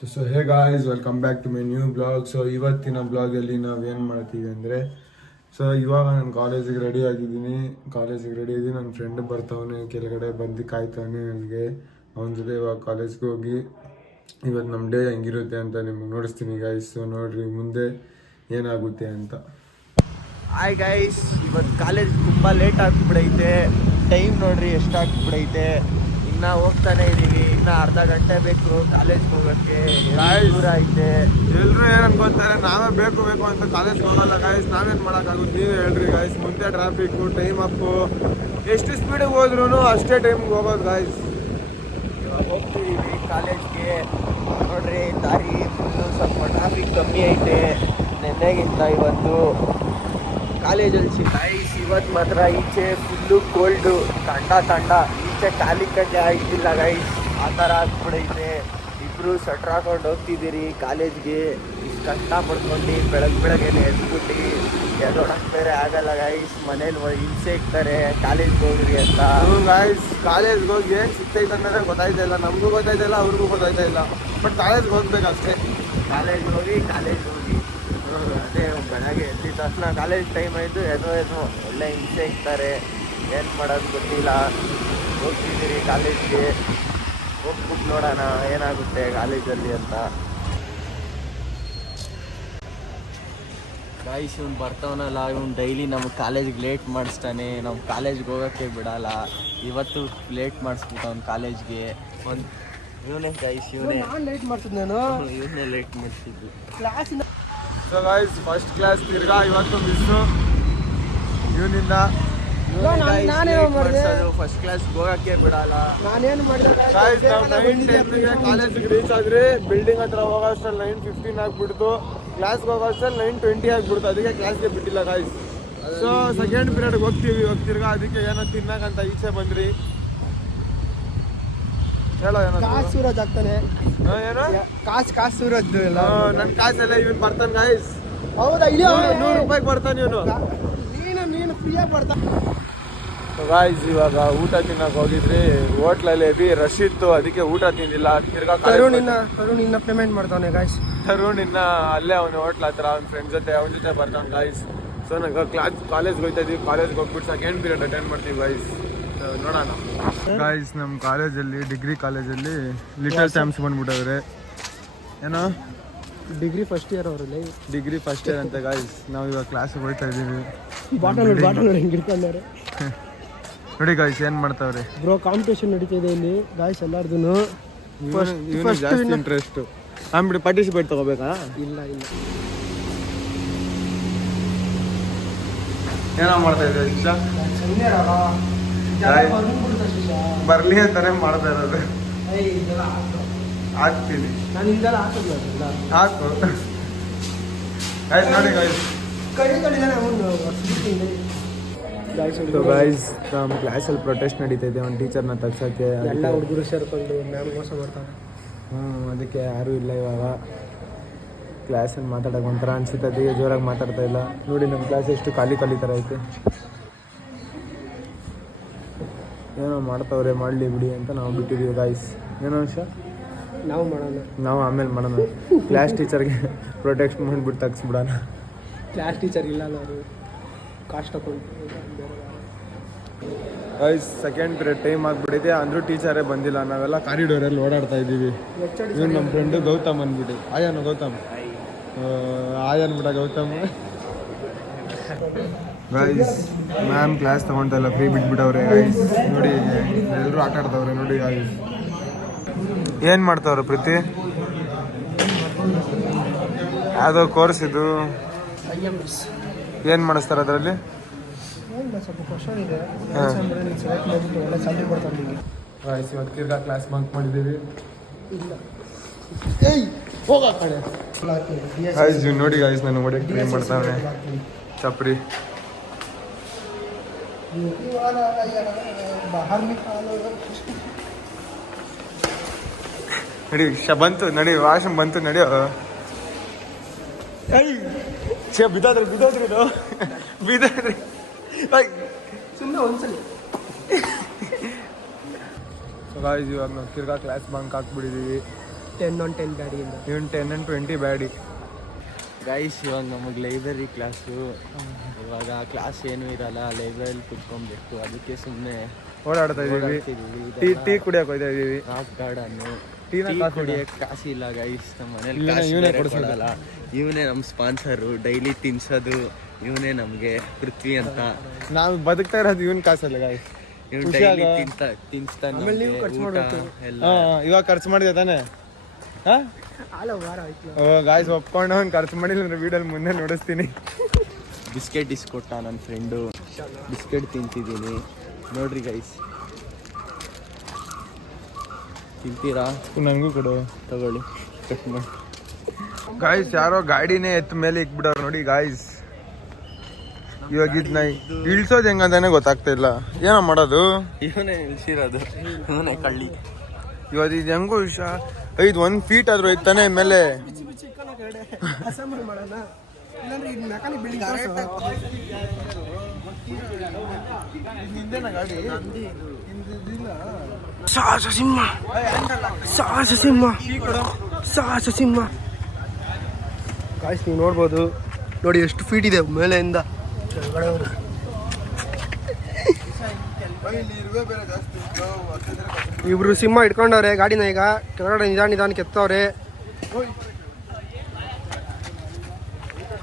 So hey guys welcome back to my new blog. So ಇವತ್ತಿನ ಬ್ಲಾಗಲ್ಲಿ ನಾವೇನು ಮಾಡ್ತೀವಿ ಅಂದರೆ, ಸೊ ಇವಾಗ ನಾನು ಕಾಲೇಜಿಗೆ ರೆಡಿ ಆಗಿದ್ದೀನಿ. ನನ್ನ ಫ್ರೆಂಡ್ ಬರ್ತಾವನೆ ಕೆಳಗಡೆ ಬಂದು ಕಾಯ್ತಾನೆ ನನಗೆ. ಅವನ ಜೊತೆ ಇವಾಗ ಕಾಲೇಜ್ಗೆ ಹೋಗಿ ಇವತ್ತು ನಮ್ಮ ಡೇ ಹೆಂಗಿರುತ್ತೆ ಅಂತ ನಿಮ್ಗೆ ನೋಡಿಸ್ತೀನಿ ಗಾಯ್ಸ್. ಸೊ ನೋಡ್ರಿ ಮುಂದೆ ಏನಾಗುತ್ತೆ ಅಂತ. ಹಾಯ್ ಗೈಸ್, ಇವತ್ತು ಕಾಲೇಜ್ ತುಂಬ ಲೇಟ್ ಆಗಿಬಿಡೈತೆ. ಟೈಮ್ ನೋಡ್ರಿ ಎಷ್ಟಾಗ್ಬಿಡೈತೆ. ಇನ್ನು ಹೋಗ್ತಾನೆ ಇದ್ದೀವಿ. ಇನ್ನು ಅರ್ಧ ಗಂಟೆ ಬೇಕು ಕಾಲೇಜ್ಗೆ ಹೋಗೋಕ್ಕೆ. ದೂರ ಐತೆ. ಎಲ್ಲರೂ ಏನು ಅನ್ಕೊಂತಾರೆ, ನಾವೇ ಬೇಕು ಅಂತ ಕಾಲೇಜ್ಗೆ ಹೋಗಲ್ಲ ಗಾಯ್ಸ್. ನಾವೇನು ಮಾಡೋಕ್ಕಾಗುತ್ತೆ, ನೀವೇ ಹೇಳ್ರಿ ಗಾಯ್ಸ್. ಮುಂದೆ ಟ್ರಾಫಿಕ್ಕು, ಟೈಮ್ ಅಪ್ಪು, ಎಷ್ಟು ಸ್ಪೀಡಿಗೆ ಹೋದ್ರೂ ಅಷ್ಟೇ ಟೈಮ್ಗೆ ಹೋಗೋದು ಗಾಯ್ಸ್. ಇವಾಗ ಹೋಗ್ತಿದ್ದೀವಿ ಕಾಲೇಜ್ಗೆ. ನೋಡ್ರಿ ದಾರಿ ಫುಲ್ಲು ಸ್ವಲ್ಪ ಟ್ರಾಫಿಕ್ ಕಮ್ಮಿ ಐತೆ ನೆನ್ನೆಗಿಂತ ಇವತ್ತು. ಕಾಲೇಜಲ್ಲಿ ಗೈಸ್ ಇವತ್ತು ಮಾತ್ರ ಈಚೆ ಫುಲ್ಲು ಕೋಲ್ಡು, ತಂಡ ಈಚೆ ಕಾಲಿ ಕಜ್ಜೆ ಆಗಿದ್ದಿಲ್ಲ ಗೈಸ್, ಆ ಥರ ಆಗ್ಬಿಡೈತೆ. ಇಬ್ಬರು ಸ್ವೆಟ್ರ್ ಹಾಕೊಂಡು ಹೋಗ್ತಿದ್ದೀರಿ ಕಾಲೇಜ್ಗೆ. ಇಷ್ಟು ಕಷ್ಟ ಪಡ್ಕೊಂಡು ಬೆಳಗ್ಗೆ ಎದ್ಬಿಟ್ಟು ಎದೋಡಕ್ಕೆ ಬೇರೆ ಆಗಲ್ಲ ಗೈಸ್. ಮನೇಲಿ ಹಿಂಸೆ ಇಕ್ತಾರೆ ಕಾಲೇಜ್ಗೆ ಹೋಗ್ರಿ ಅಂತ. ಗಾಯ್ಸ್ ಕಾಲೇಜ್ಗೆ ಹೋಗಿ ಏನು ಸಿಗ್ತೈತೆ ಅನ್ನೋದೇ ಗೊತ್ತಾಯ್ತಾ ಇಲ್ಲ, ನಮಗೂ ಗೊತ್ತಾಯ್ತಾ ಇಲ್ಲ, ಅವ್ರಿಗೂ ಗೊತ್ತಾಯ್ತಾ ಇಲ್ಲ. ಬಟ್ ಕಾಲೇಜ್ಗೆ ಹೋಗ್ಬೇಕಷ್ಟೇ. ಕಾಲೇಜ್ಗೆ ಹೋಗಿ ಅದೇ ಬೆಳಗ್ಗೆ ಎದ್ದಿದ ತಕ್ಷಣ ಕಾಲೇಜ್ ಟೈಮ್ ಆಯಿತು, ಏನೋ ಒಳ್ಳೆ ಹಿಂಸೆ ಇಕ್ತಾರೆ. ಏನು ಮಾಡೋದು ಗೊತ್ತಿಲ್ಲ. ಹೋಗ್ತಿದ್ದೀರಿ ಕಾಲೇಜ್ಗೆ, ಹೋಗ್ಬಿಟ್ಟು ನೋಡೋಣ ಏನಾಗುತ್ತೆ ಕಾಲೇಜಲ್ಲಿ ಅಂತ. ಗಾಯ್ಸ್ ಇವ್ನು ಬರ್ತಾವನಲ್ಲ, ಇವ್ನು ಡೈಲಿ ನಮ್ಮ ಕಾಲೇಜ್ಗೆ ಲೇಟ್ ಮಾಡಿಸ್ತಾನೆ. ನಮ್ಮ ಕಾಲೇಜ್ಗೆ ಹೋಗೋಕ್ಕೆ ಬಿಡಲ್ಲ. ಇವತ್ತು ಲೇಟ್ ಮಾಡಿಸ್ಬಿಟ್ಟು ಅವ್ನು ಕಾಲೇಜ್ಗೆ. ಒಂದು ಇವನೇ ಗೈಸ್, ಇವನೇ ಲೇಟ್ ಮಾಡ್ತಿದ್ದು. ಇವನ್ನೇ ಲೇಟ್ ಮಾಡ್ತಿದ್ದು ಕ್ಲಾಸಿನ. ಸೊ ಗಾಯ್ಸ್ ಫಸ್ಟ್ ಕ್ಲಾಸ್ ತಿರ್ಗಾ ಇವತ್ತು ಮಿಸ್ಸು ಇವನಿಂದ. ಫಸ್ಟ್ ಕ್ಲಾಸ್ ಹೋಗಕ್ಕೆ ಬಿಡಲ್ಲ. ನಾನೇನು ಮಾಡಿದೆ ಕಾಲೇಜಿಗೆ ರೀಚ್ ಆದ್ರೆ ಬಿಲ್ಡಿಂಗ್ ಹತ್ರ ಹೋಗೋ ಅಷ್ಟರಲ್ಲಿ 9:15 ಆಗ್ಬಿಡ್ತು. ಕ್ಲಾಸ್ಗೆ ಹೋಗೋ ಅಷ್ಟರಲ್ಲಿ 9:20 ಆಗ್ಬಿಡ್ತು. ಅದಕ್ಕೆ ಕ್ಲಾಸ್ಗೆ ಬಿಟ್ಟಿಲ್ಲ ಗಾಯ್ಸ್. ಸೊ ಸೆಕೆಂಡ್ ಪೀರಿಯಡ್ಗೆ ಹೋಗ್ತೀವಿ ಇವಾಗ ತಿರ್ಗಾ. ಅದಕ್ಕೆ ಏನೋ ತಿನ್ನಕಂತ ಈಚೆ ಬಂದ್ರಿ. ಹೇಳೋ ಏನೋ ಕಾಸು ಸೂರಜ್ ಆಗ್ತಾನೆ. ಏನೋ ಕಾಸು ಸೂರಜ್ ಎಲ್ಲ ನನ್ನ ಕಾಸೆಲ್ಲ ಇವನು ಬರ್ತಾನೆ ಗಾಯ್ಸ್. ಹೌದಾ? ಇಲ್ಲಿ ₹100 ಬರ್ತಾನೆ ಇವನು. ನೀನು ಫ್ರೀಯಾಗಿ ಬರ್ತಾ. ಗಾಯ್ಸ್ ಇವಾಗ ಊಟ ತಿನ್ನಕ್ಕೆ ಹೋಗಿದ್ರಿ. ಹೋಟ್ಲಲ್ಲಿ ಹೆವಿ ರಶ್ ಇತ್ತು, ಅದಕ್ಕೆ ಊಟ ತಿಂದಿಲ್ಲ. ತಿರ್ಗಾ ತರುಣ್ ಇನ್ನ ಪೇಮೆಂಟ್ ಮಾಡ್ತಾನೆ ಗಾಯ್ಸ್. ತರುಣ್ ಇನ್ನ ಅಲ್ಲೇ ಅವನ ಹೋಟ್ಲ ಹತ್ರ ಅವ್ನ ಫ್ರೆಂಡ್ ಅವನ ಜೊತೆ ಬರ್ತಾನೆ ಗಾಯ್ಸ್. ಸೊ ನಂಗೆ ಕಾಲೇಜ್ಗೆ ಹೋಗ್ತಾ ಇದೀವಿ. ಕಾಲೇಜ್ಗೆ ಹೋಗ್ಬಿಟ್ಟು ಸೆಕೆಂಡ್ ಪೀರಿಯಡ್ ಅಟೆಂಡ್ ಮಾಡ್ತೀವಿ ಗಾಯ್ಸ್. ನೋಡೋಣ ಗಾಯ್ಸ್. ನಮ್ಮ ಕಾಲೇಜಲ್ಲಿ ಡಿಗ್ರಿ ಕಾಲೇಜಲ್ಲಿ ಲಿಟಲ್ ಚಾಂಪ್ಸ್ ಬಂದ್ಬಿಟ್ಟವ್ರೆ. ಏನೋ ಡಿಗ್ರಿ ಫಸ್ಟ್ ಇಯರ್ ಅವರಲ್ಲಿ. ಡಿಗ್ರಿ ಫಸ್ಟ್ ಇಯರ್ ಅಂತ ಗಾಯ್ಸ್. ನಾವು ಇವಾಗ ಕ್ಲಾಸಿಗೆ ಹೋಗ್ತಾ ಇದ್ದೀವಿ. ಬಾಟಲ್ ಹೆಂಗೆ ಇಟ್ಕೊಂಡವ್ರೆ ನೋಡಿ ಗಾಯ್ಸ್ ಏನು ಮಾಡ್ತಾವ್ರೆ. ಬ್ರೋ ಕಾಂಪಿಟೇಷನ್ ನಡೀತಿದೆ ಇಲ್ಲಿ ಗಾಯ್ಸ್ ಎಲ್ಲಾರ್ದು. ಜಾಸ್ತಿ ಇಂಟ್ರೆಸ್ಟ್. ಬಿಡಿ ಪಾರ್ಟಿಸಿಪೇಟ್ ತಗೋಬೇಕಾ? ಇಲ್ಲ ಏನೋ ಮಾಡ್ತಾ ಇದ್ದೀವಿ ಇಷ್ಟ ಬರ್ಲಿ ಅಂತಾನೆ ಮಾಡ್ತಾ ಇರೋದು. ಹಾಕ್ತೀನಿ ನಾನು ಇದೆಲ್ಲ ಹಾಕಿಲ್ಲ. ಹಾಕು ಗಾಯ್ಸ್. ನೋಡಿ ಗಾಯ್ಸ್ ಗಾಯ್ಸ್ ನಮ್ಮ ಕ್ಲಾಸಲ್ಲಿ ಪ್ರೊಟೆಸ್ಟ್ ನಡೀತೈತೆ ಒಂದು ಟೀಚರ್ನ ತಗ್ಸೋಕ್ಕೆ. ಎಲ್ಲ ಹುಡುಗರು ಸೇರ್ಕೊಂಡು ಮ್ಯಾಮ್ ಮೋಸ ಮಾಡ್ತಾರೆ. ಅದಕ್ಕೆ ಯಾರೂ ಇಲ್ಲ ಇವಾಗ. ಕ್ಲಾಸಲ್ಲಿ ಮಾತಾಡೋಕೆ ಒಂಥರ ಅನ್ಸುತ್ತೆ, ಅದಕ್ಕೆ ಜೋರಾಗಿ ಮಾತಾಡ್ತಾ ಇಲ್ಲ. ನೋಡಿ ನಮ್ಮ ಕ್ಲಾಸ್ ಎಷ್ಟು ಖಾಲಿ ಥರ ಐತೆ. ಏನೋ ಮಾಡ್ತಾವ್ರೆ, ಮಾಡಲಿ ಬಿಡಿ ಅಂತ ನಾವು ಬಿಟ್ಟಿದ್ದೀವಿ ಗಾಯ್ಸ್. ಏನೋ ವಿಷಯ ನಾವು ಆಮೇಲೆ ಮಾಡೋಣ. ಕ್ಲಾಸ್ ಟೀಚರ್ಗೆ ಪ್ರೊಟೆಕ್ಟ್ ಮಾಡಿಬಿಟ್ಟು ತಗ್ಸ್ಬಿಡೋಣ. ಕ್ಲಾಸ್ ಟೀಚರ್ ಇಲ್ಲ, ಅವರು ಕಾಸ್ಟ್ ತಗೊಂಡು ಗೈಸ್ ಸೆಕೆಂಡ್ ಪೀರಿಯಡ್ ಟೈಮ್ ಆಗಿಬಿಟ್ಟಿದೆ. ಅಂದರೂ ಟೀಚರೇ ಬಂದಿಲ್ಲ. ನಾವೆಲ್ಲ ಕಾರಿಡೋರಲ್ಲಿ ಓಡಾಡ್ತಾ ಇದ್ದೀವಿ. ಇವ್ನು ನಮ್ಮ ಫ್ರೆಂಡು ಗೌತಮ್ ಅಂದ್ಬಿಟ್ಟು. ಆಯನು ಗೌತಮ್ ಆಯನ್ಬಿಟ್ಟ ಗೌತಮ್. ಗೈಸ್ ಮ್ಯಾಮ್ ಕ್ಲಾಸ್ ತೊಗೊಳ್ತಾ ಇಲ್ಲ, ಫ್ರೀ ಬಿಟ್ಬಿಟ್ಟವ್ರೆ ಗೈಸ್. ನೋಡಿ ಎಲ್ಲರೂ ಆಟ ಆಡ್ತವ್ರೆ ನೋಡಿ ಗೈಸ್. ಏನು ಮಾಡ್ತಾವ್ರೆ ಪ್ರೀತಿ? ಯಾವುದೋ ಕೋರ್ಸ್ ಇದು, ಏನು ಮಾಡಿಸ್ತಾರೆ ಅದರಲ್ಲಿ? ಸ್ವಲ್ಪ ಕ್ವಶನ್ ಇದೆ. ಗೈಸ್ ಇವತ್ತು ತಿರ್ಗಾ ಕ್ಲಾಸ್ ಬಂಕ್ ಮಾಡಿದ್ದೀವಿ. ಗೈಸ್ ಇವ್ನು ನೋಡಿ ಗೈಸ್ ನಾನು ಹೊಡೆಯಕ್ಕೆ ಟ್ರೈ ಮಾಡ್ತಾವೆ ಚಪ್ರಿ. ನಡಿ ಬಂತು, ನಡಿ ವಾಶ್ರೂಮ್ ಬಂತು, ನಡಿಯೋ. ಬಿದ್ದೋದ್ರಿ ಸುಮ್ಮನೆ ಒಂದ್ಸಲಿ. ಗಾಯ್ಸ್ ಇವಾಗ ನಾವು ತಿರ್ಗಾ ಕ್ಲಾಸ್ ಬಂಕ್ ಹಾಕ್ಬಿಟ್ಟಿದ್ದೀವಿ. 10 on 10 ಬ್ಯಾಡಿಯಿಂದ. ಇವನ್ 10 and 20 ಬ್ಯಾಡಿ. ಗೈಸ್ ಇವಾಗ ನಮಗೆ ಲೈಬ್ರರಿ ಕ್ಲಾಸು. ಇವಾಗ ಕ್ಲಾಸ್ ಏನೂ ಇರಲ್ಲ, ಲೈಬ್ರರಿಲಿ ಕುತ್ಕೊಬೇಕು. ಅದಕ್ಕೆ ಸುಮ್ಮನೆ ಓಡಾಡ್ತಾ ಇದೀವಿ. ಟೀ ಕುಡಿಯಕ್ಕೆ ಹೋಗ್ತಾ ಇದೀವಿ. ರಾಕ್ ಗಾರ್ಡನ್ನು. ಟೀ ಕುಡಿಯಕ್ಕೆ ಕಾಸಿಲ್ಲ ಗೈಸ್, ನಮ್ಮ ಮನೇಲಿ ಇವನೇ ಕೊಡಲ್ಲ. ಇವನೇ ನಮ್ಮ ಸ್ಪಾನ್ಸರು, ಡೈಲಿ ತಿನ್ಸೋದು ಇವನೇ ನಮಗೆ, ಪೃಥ್ವಿ ಅಂತ. ನಾವು ಬದುಕ್ತಾ ಇರೋದು ಇವನ್ ಕಾಸಲ್ಲ ಗಾಯ್ಸ್. ಇವ್ನು ಡೈಲಿ ತಿನ್ಸ್ತಾನೆ. ಇವಾಗ ಖರ್ಚು ಮಾಡಿದೆ ತಾನೆ? ಗಾಯ್ಸ್ ಒಪ್ಕೊಂಡು ಅವ್ನು ಖರ್ಚು ಮಾಡಿಲ್ಲ ಅಂದ್ರೆ ವೀಡಿಯೋಲಿ ಮುಂದೆ ನೋಡಿಸ್ತೀನಿ. ಬಿಸ್ಕೆಟ್ ಇಸ್ಕೊಟ್ಟ ನನ್ನ ಫ್ರೆಂಡು, ಬಿಸ್ಕೆಟ್ ತಿಂತಿದ್ದೀನಿ ನೋಡ್ರಿ ಗೈಸ್. ತಿಂತೀರಾ? ನನಗೂ ಕೊಡು. ತಗೊಳ್ಳಿ, ಕಟ್ ಮಾಡಿ. ಗಾಯ್ಸ್ ಯಾರೋ ಗಾಡಿನೇ ಎತ್ತ ಮೇಲೆ ಇಕ್ಬಿಡೋರು ನೋಡಿ ಗಾಯ್ಸ್. ಇವಾಗ ಇದನ್ನ ಇಳ್ಸೋದು ಹೆಂಗಂತಾನೆ ಗೊತ್ತಾಗ್ತಾ ಇಲ್ಲ. ಏನೋ ಮಾಡೋದು? ಇವನೇ ನಿಲ್ಸಿರೋದು, ಇವನೇ ಕಳ್ಳಿ. ಇವಾಗ ಇದು ಹೆಂಗೋ ವಿಷಯ. 1 feet ಆದ್ರೂ ಇತ್ತಾನೆ ಮೇಲೆ. ಸಾಹಸ ಸಿಂಹ, ಸಾಹಸ ಸಿಂಹ, ಸಾಹಸ ಸಿಂಹ. ಗಾಯ್ಸ್ ನೀವು ನೋಡ್ಬೋದು, ನೋಡಿ ಎಷ್ಟು ಫೀಟ್ ಇದೆ ಮೇಲೆಯಿಂದ. ಇಬ್ರು ಸಿಂಹ ಇಟ್ಕೊಂಡವ್ರೆ ಗಾಡಿನ. ಈಗ ಕೆಳಗಡೆ ನಿಧಾನಕ್ಕೆ ಎತ್ತವ್ರೆ.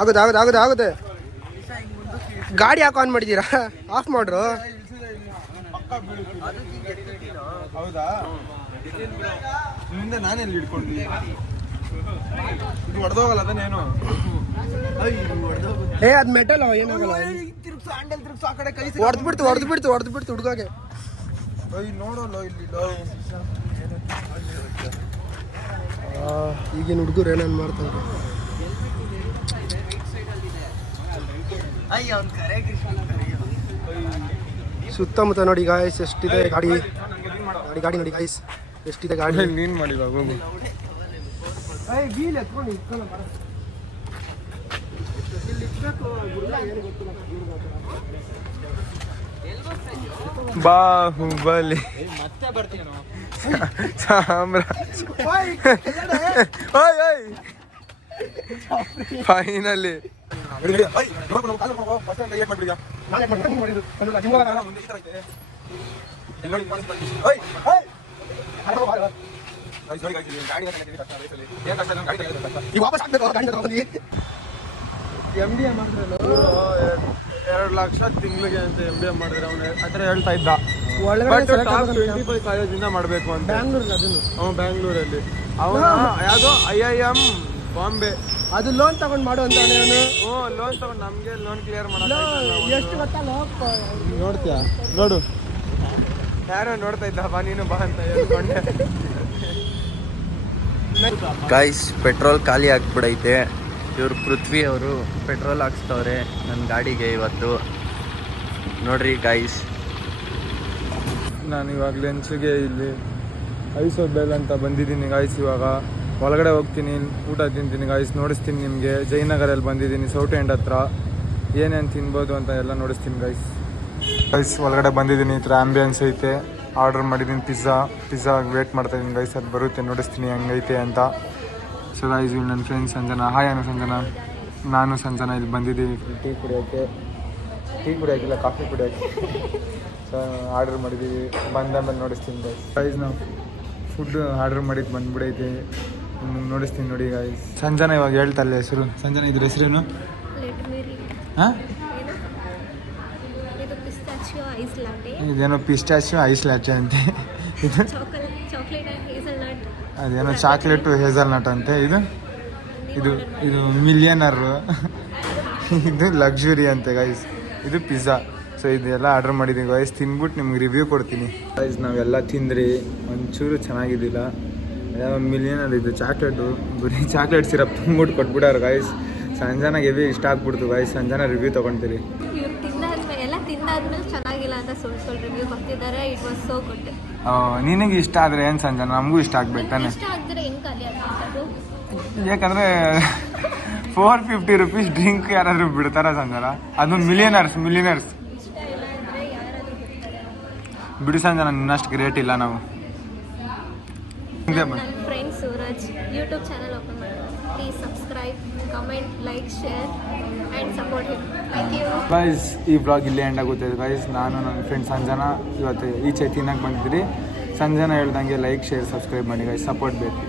ಆಗುತ್ತೆ. ಗಾಡಿ ಯಾಕೆ ಆನ್ ಮಾಡಿದ್ದೀರಾ? ಆಫ್ ಮಾಡ್ರು. ಹೌದಾ? ಮುಂದೆ ನಾನೆಲ್ಲಿ ಹಿಡ್ಕೊಂಡು ಇದು ಹೊಡೆದೋಗಲ್ಲ ಅದನ್ನೇನು? ಅದ್ ಮೆಟಲ್ ಏನಾಗಲ್ಲ. ಹೊಡೆದ್ಬಿಡ್ತು ಹುಡುಗಾಗೆ. ನೋಡೋಲ್ಲ ಇಲ್ಲಿ. ಈಗಿನ ಹುಡುಗರು ಏನೇನು ಮಾಡ್ತಾರೆ. ಸುತ್ತಮುತ್ತ ನೋಡಿ ಗಾಯ್ಸ್ ಎಷ್ಟಿದೆ ಗಾಡಿ ನೋಡಿ ಗಾಯ್ಸ್ ಎಷ್ಟಿದೆ ಗಾಡಿ. ನೀನ್ ಮಾಡಿವಾಗ ಹೋಗು. ಬಾಹುಬಲಿ ಫೈನಲಿ MBA ಮಾಡಿದ್ರೆ 2 ಲಕ್ಷ ತಿಂಗಳಿಗೆ ಅಂತ MBA ಮಾಡಿದ್ರೆ ಅವನು ಹತ್ರ ಹೇಳ್ತಾ ಇದ್ದ. ಟಾಪ್ 25 ಕಾಲೇಜಿಂದ ಮಾಡಬೇಕು ಅಂತ. ಬ್ಯಾಂಗ್ಳೂರಲ್ಲಿ ಅವನು ಯಾವುದೋ IIM ಬಾಂಬೆ. ಅದು ಲೋನ್ ತಗೊಂಡು ಮಾಡು ಅಂತ ಅವನು. ಲೋನ್ ತಗೊಂಡು ನಮಗೆ ಲೋನ್ ಕ್ಲಿಯರ್ ಮಾಡೋದು. ಎಷ್ಟು ಗೊತ್ತಾ ನೋಡ್ತೀಯಾ? ನೋಡು, ಯಾರೋ ನೋಡ್ತಾ ಇದ್ದಪ್ಪ, ನೀನು ಬಾ ಅಂತ ಹೇಳ್ಕೊಂಡೆ. ಗೈಸ್ ಪೆಟ್ರೋಲ್ ಖಾಲಿ ಆಗ್ಬಿಡೈತೆ. ಇವರು ಪೃಥ್ವಿ ಅವರು ಪೆಟ್ರೋಲ್ ಹಾಕ್ಸ್ತವ್ರೆ ನನ್ನ ಗಾಡಿಗೆ ಇವತ್ತು. ನೋಡ್ರಿ ಗೈಸ್, ನಾನು ಇವಾಗ ಲೆನ್ಸ್ಗೆ ಇಲ್ಲಿ ಐಸೋಬೆಲ್ ಅಂತ ಬಂದಿದ್ದೀನಿ ಗಾಯ್ಸ್. ಇವಾಗ ಒಳಗಡೆ ಹೋಗ್ತೀನಿ, ಊಟ ತಿಂತೀನಿ ಗಾಯ್ಸ್, ನೋಡಿಸ್ತೀನಿ ನಿಮಗೆ. ಜಯನಗರಲ್ಲಿ ಬಂದಿದ್ದೀನಿ, ಸೌಟ್ ಎಂಡ್ ಹತ್ರ. ಏನೇನು ತಿನ್ಬೋದು ಅಂತ ಎಲ್ಲ ನೋಡಿಸ್ತೀನಿ ಗೈಸ್. ಒಳಗಡೆ ಬಂದಿದ್ದೀನಿ, ಈ ಥರ ಆ್ಯಂಬಿಯನ್ಸ್ ಐತೆ. ಆರ್ಡರ್ ಮಾಡಿದ್ದೀನಿ ಪಿಜ್ಜಾ ವೇಟ್ ಮಾಡ್ತಾಯಿದ್ದೀನಿ ಗೈಸ್. ಅದು ಬರುತ್ತೆ, ನೋಡಿಸ್ತೀನಿ ಹೆಂಗೈತೆ ಅಂತ. ಸೊ ಗೈಸ್, ಇಲ್ಲಿ ನನ್ನ ಫ್ರೆಂಡ್ ಸಂಜನಾ. ಹಾಯ್ ಅನು ಸಂಜನಾ. ನಾನು ಸಂಜನಾ ಇಲ್ಲಿ ಬಂದಿದ್ದೀವಿ ಟೀ ಕುಡಿಯೋಕ್ಕಿಲ್ಲ, ಕಾಫಿ ಕುಡಿಯೋಕ್ಕೆ. ಸೊ ಆರ್ಡರ್ ಮಾಡಿದ್ದೀವಿ, ಬಂದಾದ್ಮೇಲೆ ನೋಡಿಸ್ತೀನಿ ಗೈಸ್. ನಾವು ಫುಡ್ ಆರ್ಡರ್ ಮಾಡಿದ್ದು ಬಂದ್ಬಿಡೈತೆ, ನೋಡಿಸ್ತೀನಿ ನೋಡಿ ಗಾಯ್ಸ್. ಸಂಜನಾ ಇವಾಗ ಹೇಳ್ತಲ್ಲ ಹೆಸರು. ಸಂಜನಾ ಇದ್ರ ಹೆಸರೇನು? ಹಾಂ, ಇದೇನೋ ಪಿಸ್ಟಾಚಿಯೋ ಐಸ್ ಲ್ಯಾಟೆ ಅಂತೆ. ಇದು ಅದೇನೋ ಚಾಕ್ಲೇಟು ಹೇಸಲ್ನಟ್ ಅಂತೆ. ಇದು ಮಿಲಿಯನರ್. ಇದು ಲಕ್ಸುರಿ ಅಂತೆ ಗೈಸ್. ಇದು ಪಿಜ್ಜಾ. ಸೊ ಇದೆಲ್ಲ ಆರ್ಡರ್ ಮಾಡಿದ್ದೀನಿ ಗೈಸ್. ತಿಂದ್ಬಿಟ್ಟು ನಿಮ್ಗೆ ರಿವ್ಯೂ ಕೊಡ್ತೀನಿ ಗೈಸ್. ನಾವೆಲ್ಲ ತಿಂದ್ರಿ, ಒಂಚೂರು ಚೆನ್ನಾಗಿದ್ದಿಲ್ಲ. ಮಿಲಿಯನರ್ ಇದು ಚಾಕ್ಲೇಟು, ಬರೀ ಚಾಕ್ಲೇಟ್ ಸಿರಪ್ ತುಂಬಿಟ್ಟು ಕೊಟ್ಬಿಟ್ಟಾರ ಗೈಸ್. ಸಂಜನಾಗೆ ಹೆವಿ ಇಷ್ಟ ಆಗ್ಬಿಡ್ತು ಗೈಸ್. ಸಂಜನಾ ರಿವ್ಯೂ ತೊಗೊಳ್ತೀರಿ. ನಿನಗೆ ಇಷ್ಟ ಆದರೆ ಏನು ಸಂಜನಾ, ನಮಗೂ ಇಷ್ಟ ಆಗ್ಬೇಕು ತಾನೆ. ಯಾಕಂದರೆ 450 rupees ಡ್ರಿಂಕ್ ಯಾರಾದರೂ ಬಿಡ್ತಾರ ಸಂಜನಾ? ಅದು ಮಿಲಿಯನರ್ಸ್ ಬಿಡು ಸಂಜನಾ, ನಿನ್ನಷ್ಟು ಗ್ರೇಟ್ ಇಲ್ಲ ನಾವು. ನನ್ನ friend Suraj YouTube channel open ಮಾಡಿದ್ದಾರೆ. Please subscribe, comment, like, share and support him. Thank you. Guys ಈ ಬ್ಲಾಗ್ ಇಲ್ಲೇ ಎಂಡ್ ಆಗುತ್ತೆ ಗೈಸ್. ನಾನು ನನ್ನ ಫ್ರೆಂಡ್ ಸಂಜನಾ ಇವತ್ತು ಈಚೆ ತಿನ್ನಕ್ಕೆ ಬಂದಿದ್ರಿ. ಸಂಜನಾ ಹೇಳ್ದಂಗೆ ಲೈಕ್ ಶೇರ್ ಸಬ್ಸ್ಕ್ರೈಬ್ ಮಾಡಿ ಗೈಸ್, ಸಪೋರ್ಟ್ ಬೇಕು.